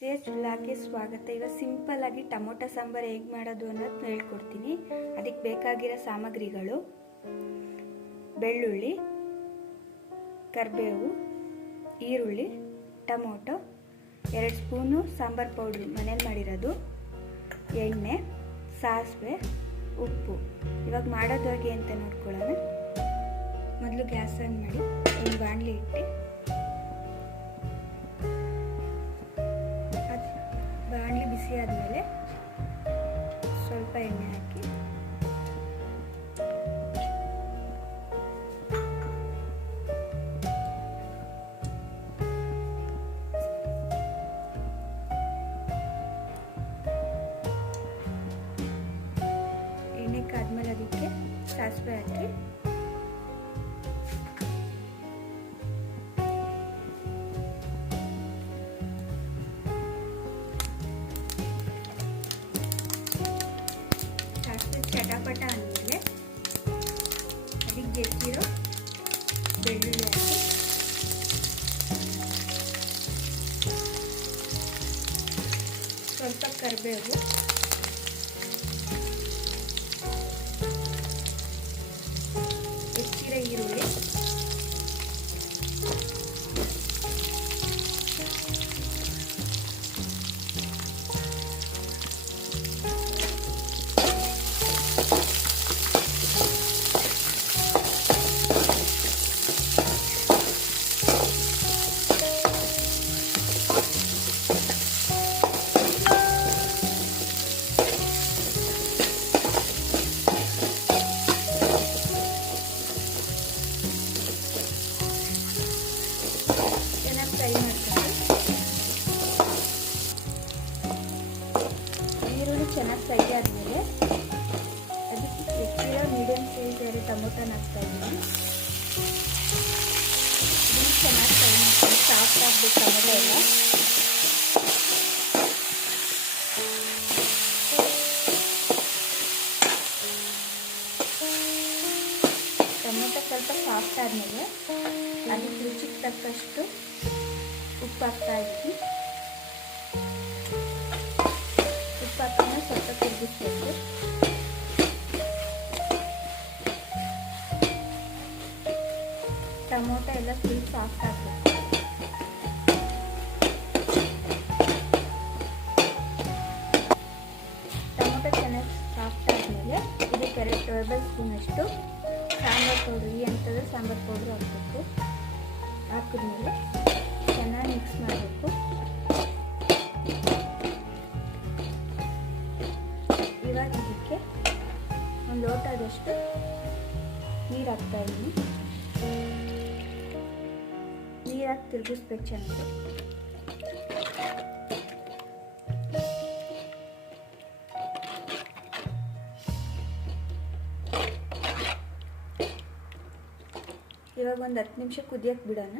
ಚುಲಾಗೆ ಸ್ವಾಗತ. ಈಗ ಸಿಂಪಲ್ ಆಗಿ ಟೊಮೊಟೊ ಸಾಂಬಾರು ಹೇಗೆ ಮಾಡೋದು ಅನ್ನೋದು ಹೇಳ್ಕೊಡ್ತೀನಿ. ಅದಕ್ಕೆ ಬೇಕಾಗಿರೋ ಸಾಮಗ್ರಿಗಳು: ಬೆಳ್ಳುಳ್ಳಿ, ಕರಿಬೇವು, ಈರುಳ್ಳಿ, ಟೊಮೊಟೊ, 2 ಸ್ಪೂನು ಸಾಂಬಾರು ಪೌಡ್ರು ಮನೇಲಿ ಮಾಡಿರೋದು, ಎಣ್ಣೆ, ಸಾಸಿವೆ, ಉಪ್ಪು. ಇವಾಗ ಮಾಡೋದು ಹೇಗೆ ಅಂತ ನೋಡ್ಕೊಳ್ಳೋಣ. ಮೊದಲು ಗ್ಯಾಸ್ ಆನ್ ಮಾಡಿ ಒಂದು ಬಾಣಲಿ ಇಟ್ಟು ಬಾಣಲಿ ಬಿಸಿ ಆದಮೇಲೆ ಸ್ವಲ್ಪ ಎಣ್ಣೆ ಹಾಕಿ ಎಣ್ಣೆ ಕಾದ್ಮೇಲೆ ಅದಕ್ಕೆ ಸಾಸಿವೆ ಹಾಕಿ ಚಟಪಟ ಅಂದಮೇಲೆ ಅದಕ್ಕೆ ಜಜ್ಜಿರೋ ಬೆಳ್ಳುಳ್ಳಿ ಹಾಕಿ ಸ್ವಲ್ಪ ಕರಿಬೇವು, ಹೆಚ್ಚಿರೋ ಈರುಳ್ಳಿ, ಫ್ರೈ ಮಾಡ್ಕೊಂಡು ಈರುಳ್ಳಿ ಚೆನ್ನಾಗಿ ಫ್ರೈ ಆದಮೇಲೆ ಅದಕ್ಕೆ ಹೆಚ್ಚಿರೋ ಮೀಡಿಯಮ್ ಸೈಜ್ 2 ಟೊಮೊಟೊನ ಹಾಕ್ತಾ ಇದ್ದೀನಿ. ಇದನ್ನು ಚೆನ್ನಾಗಿ ಫ್ರೈ ಮಾಡ್ಕೊಂಡು ಸಾಫ್ಟ್ ಆಗಬೇಕು ಟೊಮೊಟೊ ಎಲ್ಲ. ಟೊಮೊಟೊ ಸ್ವಲ್ಪ ಸಾಫ್ಟ್ ಆದಮೇಲೆ ಅದಕ್ಕೆ ರುಚಿಗೆ ತಕ್ಕಷ್ಟು ಉಪ್ಪು ಹಾಕ್ತಾ ಇದ್ದೀನಿ. ಉಪ್ಪು ಹಾಕೊಂಡು ಸ್ವಲ್ಪ ತಿರುಗಿಸ್ಬೇಕು. ಟೊಮೊಟೊ ಎಲ್ಲ ಫುಲ್ ಸಾಫ್ಟ್ ಆಗಬೇಕು. ಟೊಮೊಟೊ ಚೆನ್ನಾಗಿ ಸಾಫ್ಟ್ ಆದಮೇಲೆ ಇದಕ್ಕೆ 2 ಟೇಬಲ್ ಸ್ಪೂನಷ್ಟು ಸಾಂಬಾರು ಪೌಡ್ರು, ಈ ಅಂಥದ್ದು ಸಾಂಬಾರು ಪೌಡ್ರು ಹಾಕಬೇಕು. ಹಾಕಿದ್ಮೇಲೆ ಚೆನ್ನಾಗಿ ಮಿಕ್ಸ್ ಮಾಡಬೇಕು. ಇವಾಗ ಇದಕ್ಕೆ 1 ಲೋಟದಷ್ಟು ನೀರು ಹಾಕ್ತಾ ಇದ್ದೀನಿ. ನೀರು ಹಾಕಿ ತಿರುಗಿಸ್ಬೇಕು ಚೆನ್ನಾಗಿ. ಇವಾಗ ಒಂದು 10 ನಿಮಿಷ ಕುದಿಯಕ್ಕೆ ಬಿಡೋಣ.